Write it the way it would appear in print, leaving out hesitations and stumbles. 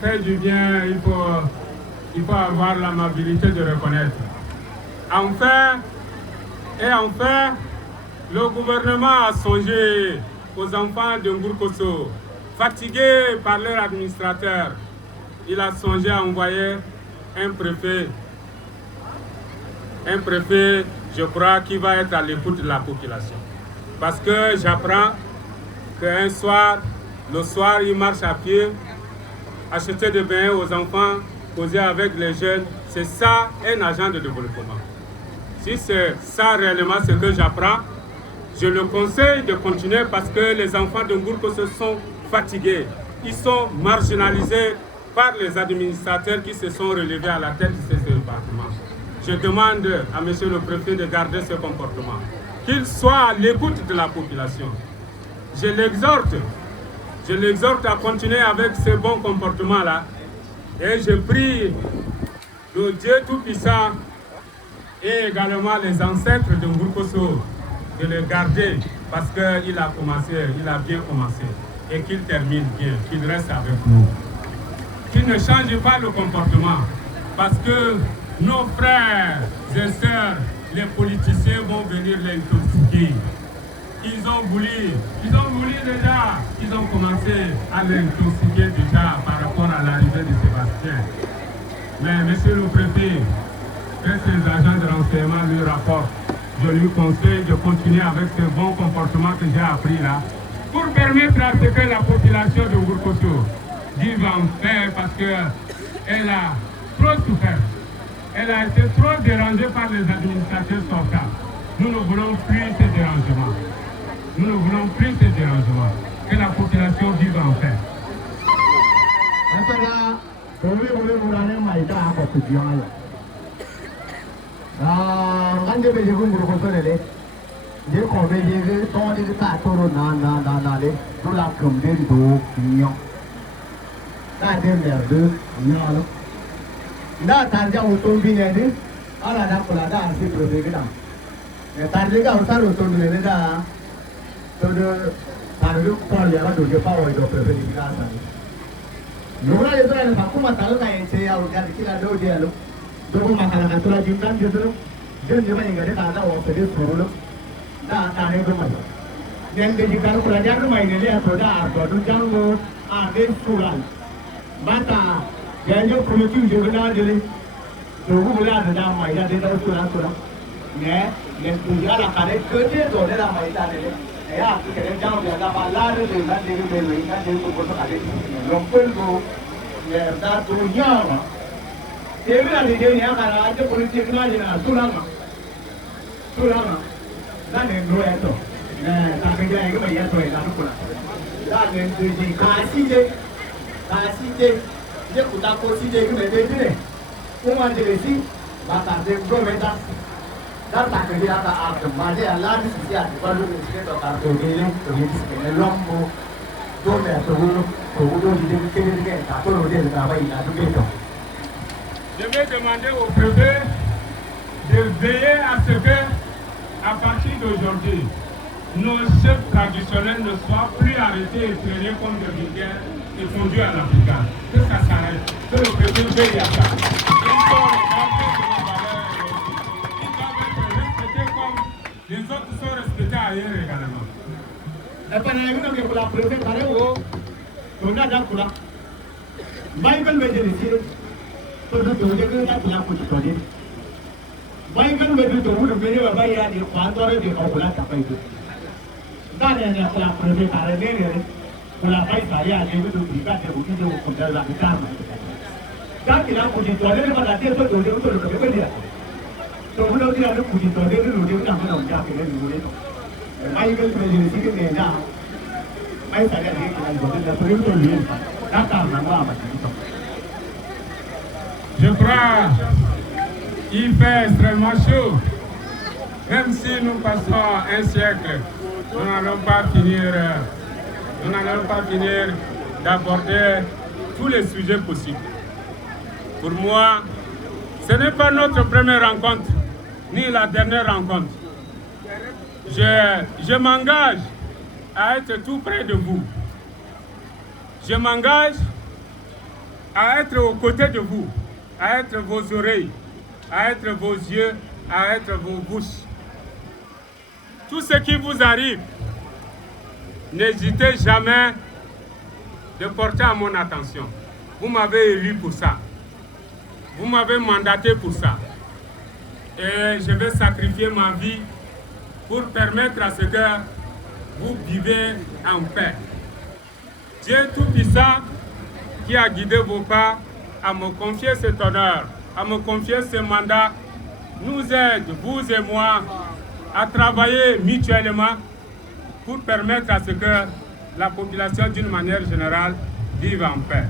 fait du bien, il faut avoir l'amabilité de reconnaître. Enfin, le gouvernement a songé aux enfants de Ngourkosso, fatigués par leur administrateur. Il a songé à envoyer un préfet, je crois, qui va être à l'écoute de la population. Parce que j'apprends qu'un soir, le soir, il marche à pied, acheter des bains aux enfants, causer avec les jeunes. C'est ça un agent de développement. Si c'est ça réellement ce que j'apprends, je le conseille de continuer parce que les enfants de Ngourkosso sont fatigués. Ils sont marginalisés par les administrateurs qui se sont relevés à la tête de ces départements. Je demande à M. le préfet de garder ce comportement, qu'il soit à l'écoute de la population. Je l'exhorte à continuer avec ce bon comportement-là. Et je prie le Dieu Tout-Puissant et également les ancêtres de Ngourkosso de le garder parce qu'il a bien commencé et qu'il termine bien, qu'il reste avec nous. Qu'il ne change pas le comportement parce que nos frères et sœurs, les politiciens vont venir l'intoxiquer. Ils ont voulu déjà, ils ont commencé à l'intoxiquer déjà par rapport à l'arrivée de Sébastien. Mais monsieur le préfet, que ces agents de renseignement lui rapportent, je lui conseille de continuer avec ce bon comportement que j'ai appris là, pour permettre à ce que la population de Ngourkosso vive en paix parce qu'elle a trop souffert. Elle a été trop dérangée par les administrateurs sortants. Nous ne voulons plus ces dérangements. Nous ne voulons plus ces dérangements. Que la population vive en paix. Da tarja uton binedi ala da kula da asi protegida ne tarja utar uton binedi da to de tarju por ya la do je pawo do protegida sa nura je to na kuma tal ka ese ya uga dikila do dia lo do ko makala ka tura jimdan je to je ne ba ngade ta da o se de suru da ta ne do ma den de jikar kula jar mai ne le to da ar do jango a de suran bata Jangan politik juga jadi, jogu boleh ada nama ini ada tahu surang, ne tujuan lah kare kerja tu ada nama ini ada, ya kita jangan jaga balar tu jangan jadi beli, jangan jadi tu kotor kare, lompel tu, ya dah tu nyawa, tapi ada dia ni akan ada politik ni ada surang, dah ni dua itu, tapi dia itu bayar tu yang aku nak, dah ni tu kasih je. Je kuda ko si je ke bebe ne kuma je si bata de government dar ta ke dia ta ar ma je Allah ni si ya ba lu ni to tar to ge le to ni si ne lombo do me to do ni de ke ta to ro de ta ba ina du ke to. Je vais demander au préfet de veiller à ce que à partir d'aujourd'hui nos chefs traditionnels ne soient plus arrêtés et traînés comme des vulgaires et conduits à l'Afrique. Que ça s'arrête, que le président veille à ça. Ils doivent être respectés comme les autres sont respectés ailleurs également. Et puis, il y a une pour la préfet, on a déjà pour la Bible médiatique, pour le projet que nous avons pour le Bible médiatique, pour le projet que nous avons pour le projet. Dans les pour la préfet, pour la paix, il y a des brigades de contre la guitare. Quand il a pour le toilette, il va la tête de l'autre. Donc, vous l'avez dit à le coup du toilette, nous devons avoir un gars qui est le boulot. Bible médiatique, il est là. Je crois qu'il fait extrêmement chaud. Même si nous passons un siècle, nous n'allons pas finir d'aborder tous les sujets possibles. Pour moi, ce n'est pas notre première rencontre, ni la dernière rencontre. Je m'engage à être tout près de vous. Je m'engage à être aux côtés de vous, à être vos oreilles, à être vos yeux, à être vos bouches. Tout ce qui vous arrive, n'hésitez jamais de porter à mon attention. Vous m'avez élu pour ça. Vous m'avez mandaté pour ça. Et je vais sacrifier ma vie pour permettre à ce que vous vivez en paix. Dieu Tout-Puissant, qui a guidé vos pas à me confier cet honneur, à me confier ce mandat, nous aide, vous et moi, à travailler mutuellement pour permettre à ce que la population, d'une manière générale, vive en paix.